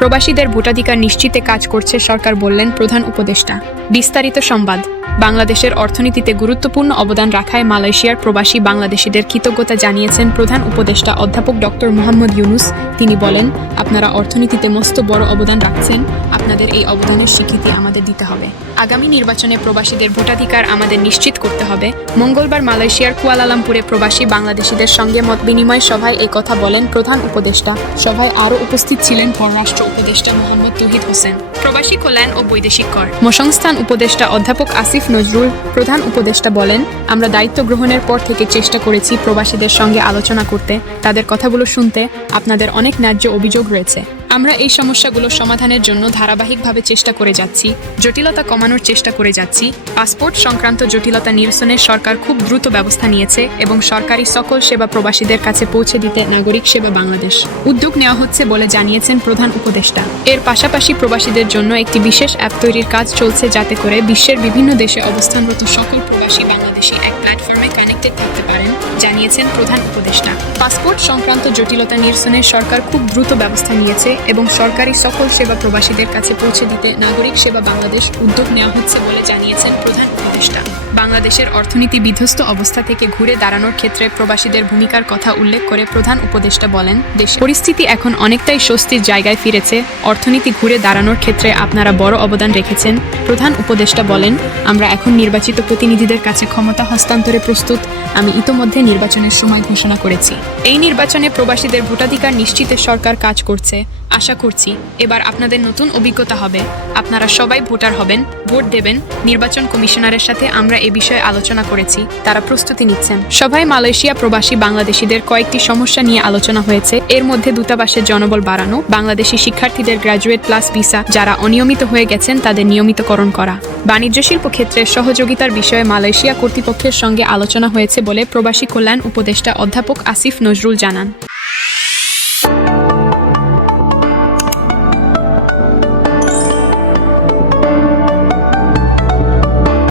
প্রবাসীদের ভোটাধিকার নিশ্চিতে কাজ করছে সরকার বললেন প্রধান উপদেষ্টা। বিস্তারিত সংবাদ। বাংলাদেশের অর্থনীতিতে গুরুত্বপূর্ণ অবদান রাখায় মালয়েশিয়ার প্রবাসী বাংলাদেশিদের কৃতজ্ঞতা জানিয়েছেন প্রধান উপদেষ্টা অধ্যাপক ডক্টর মোহাম্মদ ইউনুস। তিনি বলেন আপনারা অর্থনীতিতে মস্ত বড় অবদান রাখছেন, আপনাদের এই অবদানের স্বীকৃতি আমাদের দিতে হবে। আগামী নির্বাচনে প্রবাসীদের ভোটাধিকার আমাদের নিশ্চিত করতে হবে। মঙ্গলবার মালয়েশিয়ার কুয়ালালামপুরে প্রবাসী বাংলাদেশিদের সঙ্গে মত বিনিময় সভায় এই কথা বলেন প্রধান উপদেষ্টা। সভায় আরও উপস্থিত ছিলেন পররাষ্ট্র উপদেষ্টা মোহাম্মদ তৌহিদ হোসেন। প্রবাসী কল্যাণ ও বৈদেশিক কর। মসংস্থান উপদেষ্টা অধ্যাপক আসিফ নজরুল প্রধান উপদেষ্টা বলেন, আমরা দায়িত্ব গ্রহণের পর থেকে চেষ্টা করেছি প্রবাসীদের সঙ্গে আলোচনা করতে। তাদের কথাগুলো শুনতে, আপনাদের অনেক ন্যায্য অভিযোগ রয়েছে আমরা এই সমস্যাগুলো সমাধানের জন্য ধারাবাহিকভাবে চেষ্টা করে যাচ্ছি, জটিলতা কমানোর চেষ্টা করে যাচ্ছি। পাসপোর্ট সংক্রান্ত জটিলতা নিরসনে সরকার খুব দ্রুত ব্যবস্থা নিয়েছে এবং সরকারি সকল সেবা প্রবাসীদের কাছে পৌঁছে দিতে নাগরিক সেবা বাংলাদেশ। উদ্যোগ নেওয়া হচ্ছে বলে জানিয়েছেন প্রধান উপদেষ্টা। এর পাশাপাশি প্রবাসীদের জন্য একটি বিশেষ অ্যাপ তৈরির কাজ চলছে যাতে করে বিশ্বের বিভিন্ন দেশে অবস্থানরত সকল প্রবাসী বাংলাদেশি এক প্ল্যাটফর্মে কানেক্টেড থাকতে পারেন, জানিয়েছেন প্রধান উপদেষ্টা। পাসপোর্ট সংক্রান্ত জটিলতা নিরসনে সরকার খুব দ্রুত ব্যবস্থা নিয়েছে এবং সরকারি সকল সেবা প্রবাসীদের কাছে পৌঁছে দিতে নাগরিক সেবা বাংলাদেশ উদ্যোগ নেওয়া হচ্ছে বলে জানিয়েছেন প্রধান উপদেষ্টা। বাংলাদেশের অর্থনীতি বিধ্বস্ত অবস্থা থেকে ঘুরে দাঁড়ানোর ক্ষেত্রে প্রবাসীদের ভূমিকার কথা উল্লেখ করে প্রধান উপদেষ্টা বলেন, দেশে পরিস্থিতি এখন অনেকটাই স্বস্তির জায়গায় ফিরেছে। অর্থনীতি ঘুরে দাঁড়ানোর ক্ষেত্রে আপনারা বড় অবদান রেখেছেন। প্রধান উপদেষ্টা বলেন, আমরা এখন নির্বাচিত প্রতিনিধিদের কাছে ক্ষমতা হস্তান্তরে প্রস্তুত। আমি ইতোমধ্যে নির্বাচনের সময় ঘোষণা করেছি। এই নির্বাচনে প্রবাসীদের ভোটাধিকার নিশ্চিতে সরকার কাজ করছে। আশা করছি এবার আপনাদের নতুন অভিজ্ঞতা হবে। আপনারা সবাই ভোটার হবেন, ভোট দেবেন, নির্বাচন কমিশনারের সাথে আমরা এ বিষয়ে আলোচনা করেছি, তারা প্রস্তুতি নিচ্ছেন। সভায় মালয়েশিয়া প্রবাসী বাংলাদেশিদের কয়েকটি সমস্যা নিয়ে আলোচনা হয়েছে। এর মধ্যে দূতাবাসের জনবল বাড়ানো, বাংলাদেশি শিক্ষার্থীদের গ্র্যাজুয়েট প্লাস ভিসা, যারা অনিয়মিত হয়ে গেছেন তাদের নিয়মিতকরণ করা। বাণিজ্য শিল্প ক্ষেত্রে সহযোগিতার বিষয়ে মালয়েশিয়া কর্তৃপক্ষের সঙ্গে আলোচনা হয়েছে বলে প্রবাসী কল্যাণ উপদেষ্টা অধ্যাপক আসিফ নজরুল জানান।